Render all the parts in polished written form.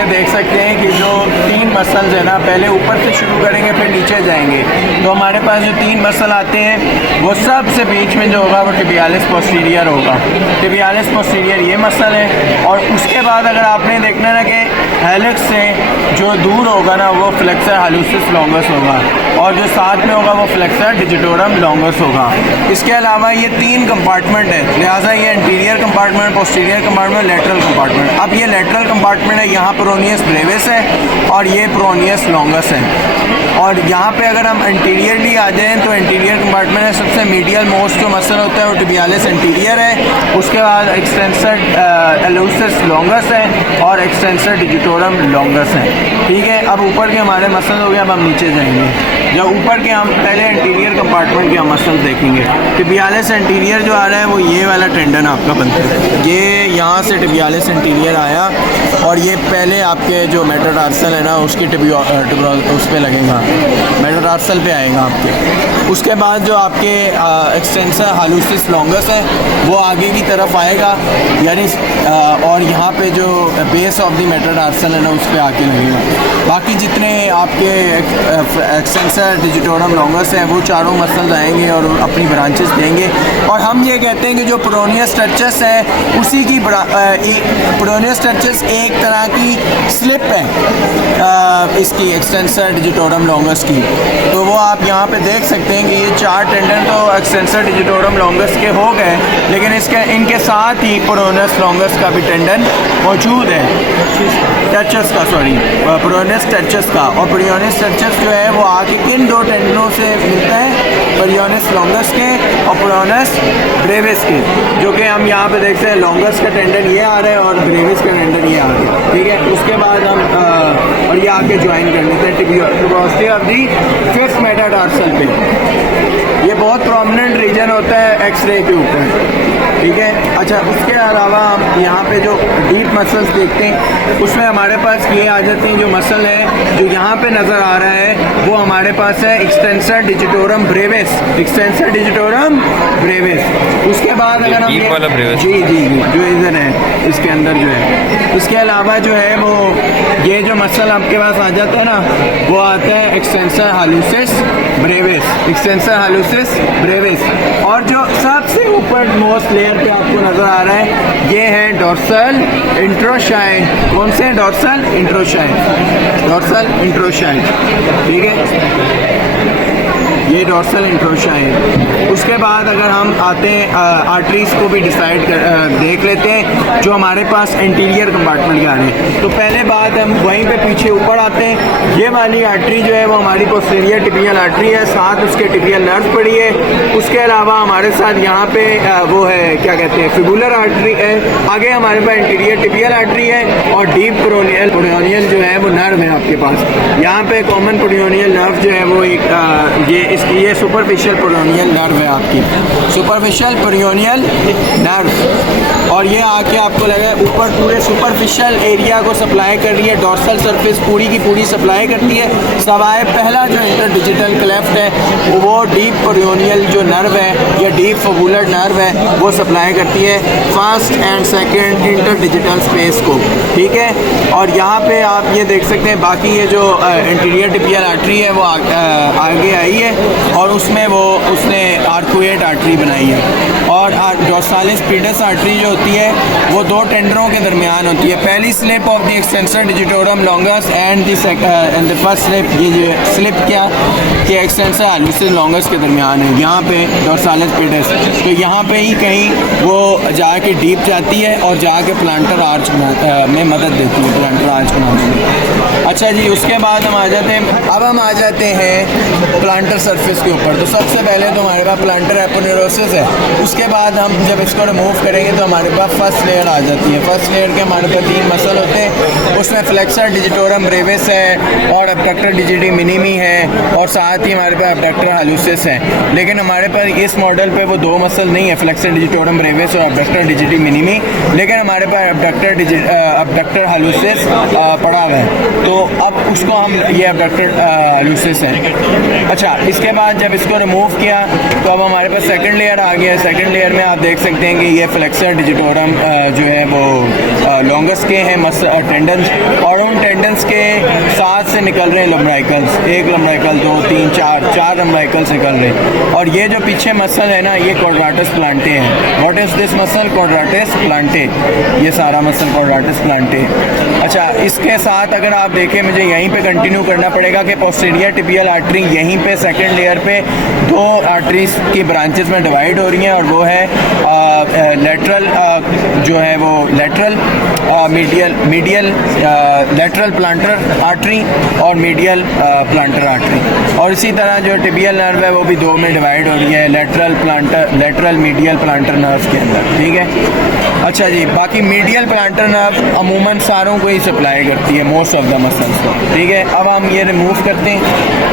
इसमें देख सकते हैं कि जो 3 मसल्स है ना, पहले ऊपर से शुरू करेंगे फिर नीचे जाएंगे। तो हमारे पास जो 3 मसल आते हैं वो सबसे बीच में जो होगा वो टिबियालिस पोस्टीरियर होगा। टिबियालिस पोस्टीरियर ये मसल है। और उसके बाद अगर आपने देखना ना कि हेलिक्स से जो दूर होगा ना वो फ्लेक्सर हालूसिस लॉन्गस होगा, और जो साथ में होगा वो फ्लेक्सर डिजिटोरम लॉन्गस होगा। इसके अलावा ये 3 कंपार्टमेंट है, लिहाजा ये anterior compartment, posterior compartment, lateral compartment. अब ये लेटरल कंपार्टमेंट है, यहाँ पेरोनियस ब्रेविस है और ये पेरोनियस लॉन्गस है। और यहाँ पे अगर हम एंटीरियरली आ जाएँ तो एंटीरियर कंपार्टमेंट है, सबसे मीडियल मोस्ट जो मसल होता है वो टिबियालिस एंटीरियर है। उसके बाद एक्सटेंसर हालूसिस लॉन्गस है और एक्सटेंसर डिजिटोरम लॉन्गस है। ठीक है, अब ऊपर के हमारे मसल हो गए, अब हम नीचे जाएंगे। जब ऊपर के हम पहले एंटीरियर कंपार्टमेंट के हम मसल देखेंगे। टिबियालिस एंटीरियर जो आ रहा है वो ये वाला टेंडन आपका बनता है, ये यहाँ से टिबियालिस एंटीरियर आया और ये पहले आपके जो मेटाटार्सल है ना उसकी उस पर लगेगा, मेटाटार्सल पे आएगा आपके। उसके बाद जो आपके एक्सटेंसर हालूसिस लॉन्गस है वो आगे की तरफ आएगा, यानी और यहाँ पे जो बेस ऑफ द मेटाटार्सल है ना उस पर आके लगेगा। बाकी जितने आपके एक्सटेंसर डिजिटोरम लॉन्गस हैं वो चारों मसल्स आएंगे और अपनी ब्रांचेस देंगे। और हम ये कहते हैं कि जो पेरोनियस स्ट्रक्चर्स है उसी की पेरोनियस स्ट्रक्चर्स एक तरह की स्लिप है इसकी एक्सटेंसर डिजिटोरम लॉन्गस की। तो वो आप यहाँ पे देख सकते हैं कि ये 4 टेंडन तो एक्सटेंसर डिजिटोरम लॉन्गस के हो गए, लेकिन इनके साथ ही पेरोनियस लॉन्गस का भी टेंडन मौजूद है, टचस का, सॉरी पेरोनियस टचस का। और पेरोनियस टचस जो है वो आगे किन 2 टेंडनों से मिलता है, पेरोनियस लॉन्गस के और पेरोनियस ब्रेविस के, जो कि हम यहाँ पे देखते हैं लॉन्गस का टेंडन ये आ रहा है और ब्रेविस का टेंडन ये आ रहा है। ठीक है, उसके बाद हम और ये आके ज्वाइन कर लेते हैं टिबियोसिटी ऑफ दी 5th मेटाटार्सल पे। ये बहुत प्रोमिनेंट रीजन होता है एक्सरे के ऊपर। ठीक है, अच्छा उसके अलावा हम यहाँ पे जो डीप मसल्स देखते हैं उसमें हमारे पास ये आ जाते हैं, जो मसल है जो यहाँ पे नज़र आ रहा है वो हमारे पास है extensor digitorum Brevis, extensor digitorum Brevis. उसके बाद अगर हम जी जो इधर है इसके अंदर जो है, इसके अलावा जो है वो ये जो मसल आपके पास आ जाता है ना वो आता है एक्सटेंसर हालूसिस ब्रेविस, एक्सटेंसर हालूसिस ब्रेविस। और जो सबसे ऊपर मोस्ट लेयर पे आपको नजर आ रहा है ये है डॉर्सल इंट्रोशाइन। कौन से? Dorsal interossei, dorsal interossei. ठीक है, ये डॉर्सल इंट्रोशाइन। उसके बाद अगर हम आते हैं आर्टरीज को भी देख लेते हैं जो हमारे पास एंटीरियर कंपार्टमेंट के आ रहे हैं। तो पहले बात हम वहीं पे पीछे ऊपर आते हैं, ये वाली आर्टरी जो है वो हमारी पोस्टीरियर टिबियल आर्टरी है, साथ उसके टिबियल नर्व पड़ी है। उसके अलावा हमारे साथ यहाँ पे वो है क्या कहते हैं फिबुलर आर्टरी है। आगे हमारे पास एंटीरियर टिबियल आर्टरी है और डीप पेरियोनियल जो है वो नर्व है आपके पास। यहाँ पे कॉमन पेरियोनियल नर्व जो है वो एक ये सुपरफिशियल पेरियोनियल नर्व है आपकी, सुपरफिशियल पेरियोनियल नर्व। और ये आके आपको लगा ऊपर पूरे सुपरफिशियल एरिया को सप्लाई कर रही है, डॉर्सल सरफेस पूरी की पूरी सप्लाई करती है, सवाए पहला जो इंटरडिजिटल क्लेफ्ट है वो डीप पेरियोनियल जो नर्व है या डीप फिबुलर नर्व है वो सप्लाई करती है first and second interdigital space को। ठीक है, और यहाँ पे आप ये देख सकते हैं बाकी ये जो इंटीरियर टिबियल आर्टरी है वो आगे आई है और उसमें उसने आर्कुएट आर्टरी बनाई है। और डॉर्सालिस पीडस आर्टरी जो होती है वो 2 टेंडरों के दरमियान होती है। पहली slip of the extensor digitorum longus and the first slip, ये स्लिप क्या कि एक्सटेंसर हालूसिस लॉन्गस के दरमियान है, यहाँ पे डॉर्सालिस पीडस। तो यहाँ पे ही कहीं वो जाके डीप जाती है और जाके प्लांटर आर्च में मदद देती है, प्लांटर आर्च बनाने में। अच्छा जी, उसके बाद हम आ जाते हैं प्लांटर सरफेस के ऊपर। तो सबसे पहले तो हमारे पास प्लांटर एपोनेरोसिस है। उसके बाद हम जब इसको रिमूव करेंगे तो हमारे पास फर्स्ट लेयर आ जाती है। फर्स्ट लेयर के हमारे पास 3 मसल होते हैं, उसमें फ्लेक्सर डिजिटोरम ब्रेविस है और अबडक्टर डिजिटी मिनिमी है और साथ ही हमारे पास अबडक्टर हालूसिस है। लेकिन हमारे पास इस मॉडल पे वो 2 मसल नहीं है, फ्लेक्सर डिजिटोरम ब्रेविस और अबडक्टर डिजिटी मिनिमी, लेकिन हमारे पास अबडक्टर हालूसिस पड़ा हुआ है। तो अब उसको हम ये अबडक्टर हालूसिस है। अच्छा, इसके बाद जब इसको रिमूव किया तो अब हमारे पास सेकंड लेयर आ गया है। सेकंड लेयर में आप देख सकते हैं कि ये फ्लेक्सर डिजिटोरम जो है वो लॉन्गस के हैं टेंडन्स और उन टेंडन्स के साथ से निकल रहे हैं लम्ब्राइकल्स, एक लम्ब्राइकल, दो, तीन, चार लम्ब्राइकल्स निकल रहे हैं। और ये जो पीछे मसल है ना, ये क्वाड्राटस प्लांटे हैं। What is this muscle? Quadratus plantae. ये सारा मसल क्वाड्राटस प्लांटे। अच्छा, इसके साथ अगर आप देखें, मुझे यहीं पे कंटिन्यू करना पड़ेगा कि पोस्टीरियर टिबियल आर्टरी यहीं पे सेकंड लेयर पे दो आर्टरीज की ब्रांचेस में डिवाइड हो रही हैं, और वो है लेटरल जो है वो lateral medial lateral planter artery और मीडियल प्लांटर आर्टरी। और इसी तरह जो टिबियल नर्व है वो भी दो में डिवाइड हो रही है, लेटरल मीडियल प्लांटर नर्व के अंदर। ठीक है। अच्छा जी, बाकी मीडियल प्लांटर नर्व अमूमन सारों को ही सप्लाई करती है, मोस्ट ऑफ द मसल्स को। ठीक है। अब हम ये रिमूव करते हैं।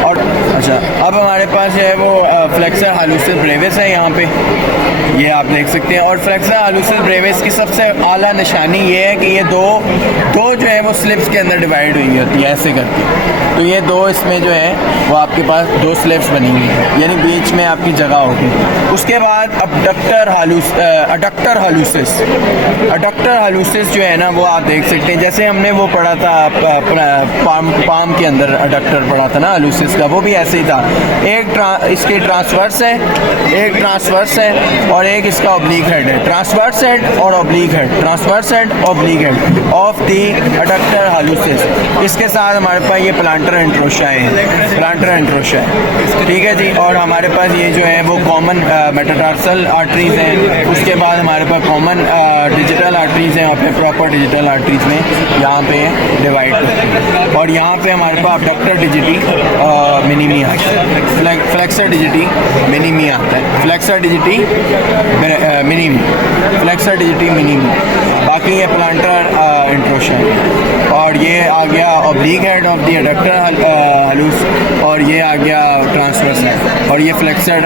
और अच्छा, अब हमारे पास जो है वो फ्लेक्सर हालूसिस ब्रेविस है यहाँ पे, ये आप देख सकते हैं। और फ्लेक्सर हालूसिस ब्रेविस की सबसे आला निशानी ये है कि ये दो जो है वो स्लिप्स के अंदर डिवाइड हुई होती है ऐसे करके। तो ये दो इसमें जो है वो आपके पास दो स्लिप्स बनी हुई है, यानी बीच में आपकी जगह होगी। उसके बाद अडक्टर हालूसिस जो है ना, वो आप देख सकते हैं, जैसे हमने वो पढ़ा था पाम के अंदर अडक्टर पढ़ा था ना हालूसिस का, वो भी ऐसे ही था। एक इसके ट्रांसवर्स है, एक ट्रांसवर्स है और एक इसका ऑब्लिक हेड है। ट्रांसवर्स हेड और oblique head, transverse head oblique head of the adductor hallucis. इसके साथ हमारे पास ये प्लांटर एंट्रोशा है, प्लांटर एंट्रोशा है। ठीक है जी। और हमारे पास ये जो है वो कॉमन मेटाटार्सल आर्टरीज हैं। उसके बाद हमारे पास कॉमन डिजिटल आर्टरीज हैं, और फिर प्रॉपर डिजिटल आर्टरीज में यहाँ पे डिवाइड करते हैं। और यहाँ पे हमारे पास अबडक्टर डिजिटी मिनिमी आता है, फ्लेक्सर डिजिटी मिनिमी आता है, flexor digiti minimi, flexor digiti minimi. बाकी ये प्लांटर इंट्रोशा है। और ये आ गया oblique head of the adductor hallucis, और ये आ गया ट्रांसवर्स हेड, और ये flexor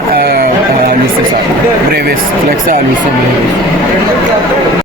hallucis brevis, flexor hallucis Brevis.